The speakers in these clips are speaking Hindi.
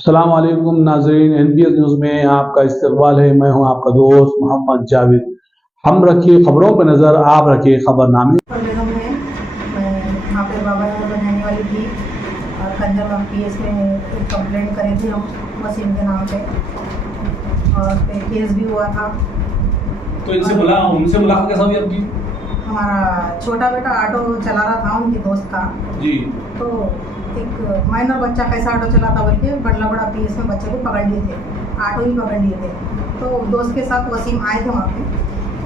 अस्सलाम वालेकुम नाज़रीन, NPS न्यूज़ में आपका इस्तकबाल है। मैं हूं आपका दोस्त मोहम्मद जावेद। हम रखिए खबरों पर नज़र, आप रखिए खबरनामे। मैं वहाँ पे बाबा नगर में रहने वाली थी और कंजर PS में एक कंप्लेंट करी थी हम वसीम के नाम पे, और पे केस भी हुआ था। तो उनसे मुलाकात कैसा हुई आपकी? हमारा छोटा बेटा ऑटो चला रहा था उनके दोस्त का जी। तो एक माइनर बच्चा कैसा ऑटो चलाता बोल के बड़ा PS में बच्चे को पकड़ लिए थे, ऑटो ही पकड़ लिए थे। तो दोस्त के साथ वसीम आए थे वहाँ पे,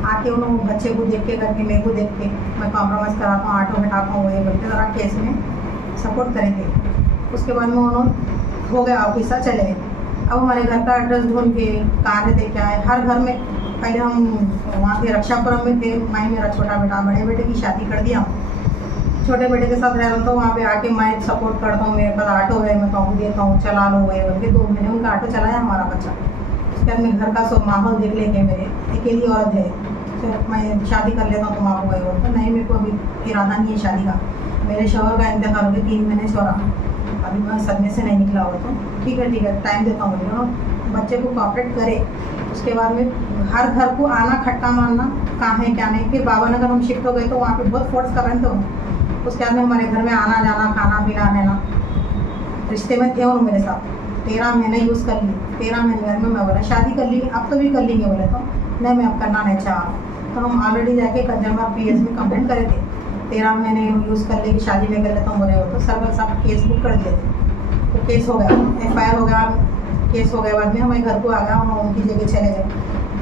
आके उन्होंने बच्चे को देख के करके मेरे को देख के मैं कॉम्प्रोमाइज़ कराता हूँ, ऑटो हटाता हूँ, ये बोलते ज़रा केस में सपोर्ट करे थे। उसके बाद में उन्होंने हो गया ऑफिसर चले गए। अब हमारे घर का एड्रेस ढूंढ के कहाँ रहते क्या है, हर घर में पहले हम वहाँ थे रक्षापुरम में थे। मैं मेरा छोटा बेटा, बड़े बेटे की शादी कर दिया, छोटे बेटे के साथ रह रहा था। वहाँ पे आके मैं सपोर्ट करता हूँ, मेरे पास ऑटो है, मैं कहूँ देता हूँ चला लो गए बोल के 2 महीने उनका ऑटो चलाया हमारा बच्चा। उसके बाद में घर का सब माहौल देख लेके मेरे अकेली औरत है तो मैं शादी कर लेता हूँ, तुम आपको गए बोलते नहीं, मेरे को अभी इरादा नहीं है शादी का। मेरे शौहर का इंतकाल हो गया 3 महीने से हो रहा, अभी मैं सदमे से नहीं निकला हुआ। तो ठीक है टाइम देता हूँ बोलिए, बच्चे को कॉपरेट करे। उसके बाद में हर घर को आना, खट्टा मारना, कहाँ है क्या नहीं। फिर बाबा नगर हम शिफ्ट हो गए तो वहाँ पे बहुत फोर्स कर रहे थे। उसके बाद में हमारे घर में आना जाना, खाना पीना रहना, रिश्ते में थे उन्होंने मेरे साथ 13 महीने यूज़ कर लिए। 13 महीने में मैं बोला शादी कर ली, अब तो भी कर लेंगे बोले, तो नहीं मैं अब करना नहीं चाह रहा। तो हम ऑलरेडी जाके कंजर PS में कंप्लेंट करे थे, 13 महीने यूज़ कर ले कि शादी नहीं कर लेता हूँ बोले हो। तो सर्वर साहब केस बुक कर दिए थे, तो केस हो गया, FIR हो गया, केस हो गया। बाद में हमारे घर को आ गया, हम उनकी जगह चले गए।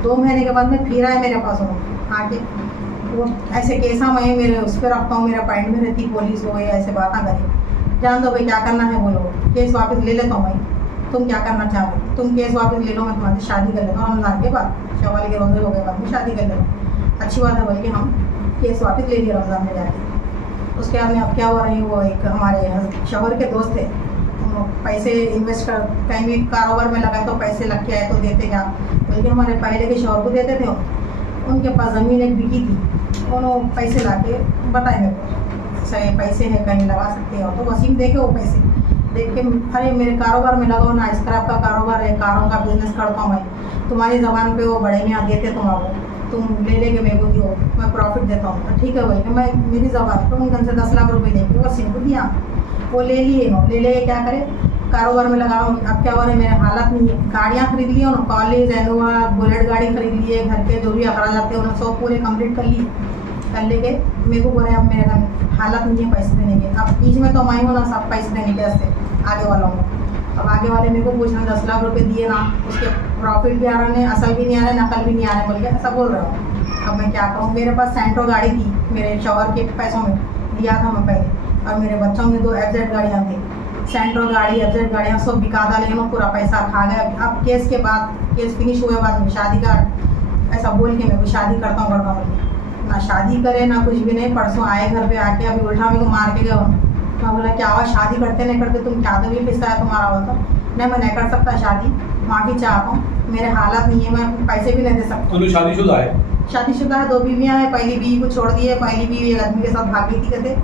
2 महीने के बाद में फिर आए मेरे पास उन्होंने आके, वो ऐसे केसा मैं मेरे उस पर रखता हूँ, मेरा पॉइंट में रहती पुलिस हो गई, ऐसे बात करे, जान दो भाई क्या करना है बोलो, केस वापस ले लेता हूँ भाई, तुम क्या करना चाहते हो, तुम केस वापस ले लो, मैं तुम्हारी शादी कर लेता हूँ रमज़ान के बाद, शवाल के रोज़े हो गए बाद में शादी कर लेता हूँ। अच्छी बात है बोल के हम केस वापस ले लिए रमज़ान में जाके। उसके बाद में अब क्या हो रही है, वो एक हमारे शौहर के दोस्त थे, पैसे इन्वेस्ट कर कहीं भी कारोबार में लगाए तो पैसे लग के आए तो देते क्या बोल के हमारे पहले के शौहर को देते थे। उनके पास ज़मीन एक बिकी थी, उन्होंने पैसे ला के बताए मेरे को सही पैसे हैं कहीं लगा सकते हो। तो वसीम देखे वो पैसे देख के, अरे मेरे कारोबार में लगाओ ना, स्क्रैप का कारोबार है, कारों का बिजनेस करता हूँ मैं, तुम्हारी ज़बान पे वो बड़े में देते तुम आओ, तुम ले लेके मेरे को दियो, मैं प्रॉफिट देता हूँ। तो ठीक है भाई, मैं मेरी ज़बान पर उनके से 10 लाख रुपये लेके वसीम को दिया, वो ले लिए ले ले क्या करे कारोबार में लगाओ। अब क्या हो रहा है, मेरे हालत नहीं है, गाड़ियाँ खरीद ली उन्होंने, कॉलेज एनोवा बुलेट गाड़ी खरीद लिए, घर के जो भी अखराज आते हैं उन्होंने सब पूरे कंप्लीट कर लिए, कर लेके मेरे को बोले अब मेरे घर हालत नहीं है पैसे देने के। अब बीच में तो मैं हूँ ना सब पैसे देने के वास्ते आगे वालों को। अब आगे वाले मेरे को पूछना 10 लाख रुपये दिए ना, उसके प्रॉफिट भी आ रहे हैं, असल भी नहीं आ रहे, नकल भी नहीं आ रहे बोल के ऐसा बोल रहा हूँ। अब मैं क्या करूँ, मेरे पास सेंट्रो गाड़ी थी, मेरे शौहर के पैसों में लिया था मैं पहले, और मेरे बच्चों में 2 FZ गाड़ियाँ थी, सेंट्रो गाड़ी FZ गाड़ियाँ सब बिका डाले, पूरा पैसा खा गए। अब केस के बाद, केस फिनिश हुए बाद में शादी का ऐसा बोल के मैं को शादी करता हूँ ना शादी करे ना कुछ भी नहीं। परसों आए घर पे आके, अभी उल्टा मेरे को मार के गया। मैं बोला क्या हुआ, शादी करते नहीं करते तुम, क्या तो भी किस्सा है तुम्हारा हुआ? तो नहीं मैं नहीं कर सकता शादी, माफ़ी चाहता हूँ, मेरे हालात नहीं है, मैं पैसे भी नहीं दे सकता। तो शादीशुदा है? शादीशुदा है, 2 बीवियाँ हैं, पहली बीवी को छोड़ दी है, पहली बीवी एक आदमी के साथ भागी थी कहते,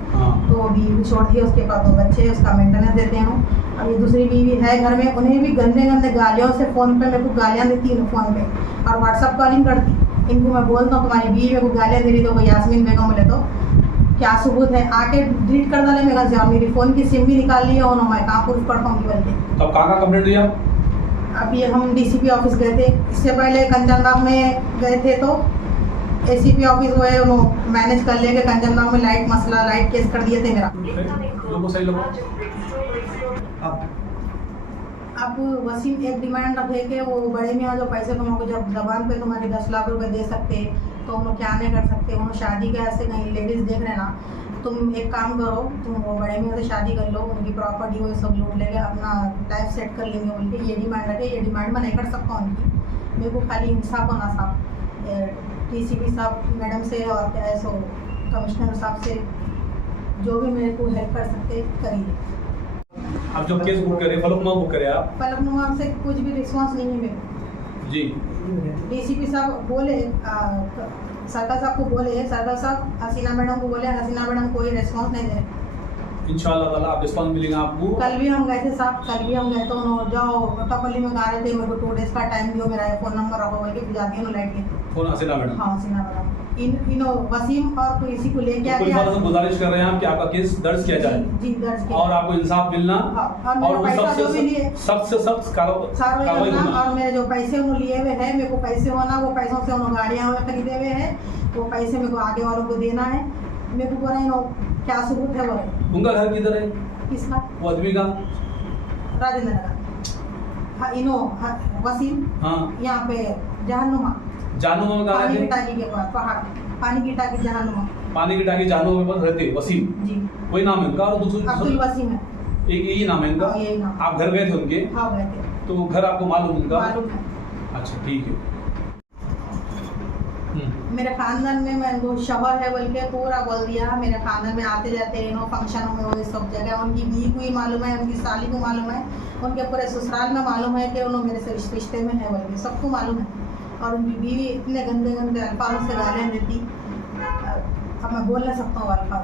तो बीवी को छोड़ दिया, उसके पास 2 बच्चे हैं, उसका मेंटेनेंस देते हैं। अब ये दूसरी बीवी है घर में, उन्हें भी गंदे गंदे गालियों से फ़ोन पे मेरे को गालियाँ देती है फ़ोन पे, और व्हाट्सअप कॉलिंग करती। इनको मैं बोलता हूँ तुम्हारी बीवी मेरे को गालियाँ दे रही, तो यास्मीन बेगम बोले तो क्या सबूत है, आके डिलीट कर डाले मेरा जवाब, मेरी फ़ोन की सिम भी निकाल ली है उन्होंने, मैं कहाँ प्रूफ करता हूँ बोल के। तब कहाँ कंप्लेंट दिया? अभी हम DCP ऑफिस गए थे, इससे पहले कंचनबाग में गए थे तो ACP ऑफिस हुए, उन्होंने मैनेज कर लेके कंचनबाग में लाइट मसला, लाइट केस कर दिए थे मेरा। सही लोगों अब वसीम एक डिमांड रखे कि वो बड़े मियाँ जो पैसे तुमको जब जबान पे तुम्हारे 10 लाख रुपए दे सकते तो उन्होंने क्या नहीं कर सकते, उन्होंने शादी के ऐसे कहीं लेडीज़ देख रहे ना, तुम एक काम करो, तुम वो बड़े मियाँ से शादी कर लो, उनकी प्रॉपर्टी वो सब लूट लेंगे, अपना लाइफ सेट कर लेंगे बोल के ये डिमांड रखे। ये डिमांड मैं नहीं कर सकता उनकी, मेरे को खाली इंसाफ होना साहब, DCP साहब मैडम से और क्या है सो कमिश्नर साहब से जो भी मेरे को हेल्प कर सकते करिए। आप जब केस बुक करें, फलकनुमा बुक करें आप? फलकनुमा से कुछ भी रिस्पॉन्स नहीं है मेरे को जी। DCP साहब बोले, सरकार साहब को बोले, सरकार साहब हसीना मैडम को बोले, हसीना मैडम कोई रिस्पॉन्स नहीं दे रहे। इंशाल्लाह ताला आप डिस्काउंट मिलेगा आपको। कल भी हम गए थे साहब, कल भी हम गए तो उन्होंने जाओ टपली में गा रहे थे, मेरे को 2 डेज का टाइम दियो, मेरा फोन नंबर रखो बोल के बुझाती है लाइट के फोन हसीना मैडम। हाँ सीना मैडम इनो वसीम और किसी को लेके पुलिस वालों से गुजारिश कर रहे हैं हम कि आपका केस दर्ज किया जाए जी दर्ज किया और आपको इंसाफ मिलना हाँ, और वो पैसा जो भी लिए सख्त से सख्त कार्रवाई कार्रवाई करना होना। और मेरे जो पैसे उन्होंने लिए हुए हैं, मेरे को पैसे होना, वो पैसों से उन्होंने गाड़ियाँ खरीदे हुए हैं, वो पैसे मेरे को आगे वालों को देना है। मेरे को बोला इनो क्या सबूत है बोले। उनका घर किधर है? किसका? वो आदमी का? राजेंद्र नगर। हाँ इनो वसीम हाँ यहाँ पे जहानुमा जानू में कहा पानी की है? टाकी के पास पहाड़, पानी की टाकी जहानुमा पानी की टाकी जानू में पास रहते वसीम, जी वही नाम है उनका। और अब्दुल दूसरा वसीम है। एक यही नाम है इनका। हाँ, यही नाम। आप घर गए थे उनके? हाँ गए थे, तो घर आपको मालूम उनका? मालूम है। अच्छा ठीक है। मेरे खानदान में मैं वो शौहर है बोल के पूरा बोल दिया। मेरे खानदान में आते जाते नो फंक्शनों में वो सब जगह उनकी बीवी को ही मालूम है, उनकी साली को मालूम है, उनके पूरे ससुराल में मालूम है कि उन्होंने मेरे से रिश्ते में है बोल के सबको मालूम है। और उनकी बीवी इतने गंदे गंदे अल्फाजों से गालियाँ देती, अब मैं बोल नहीं सकता हूँ अल्फाज।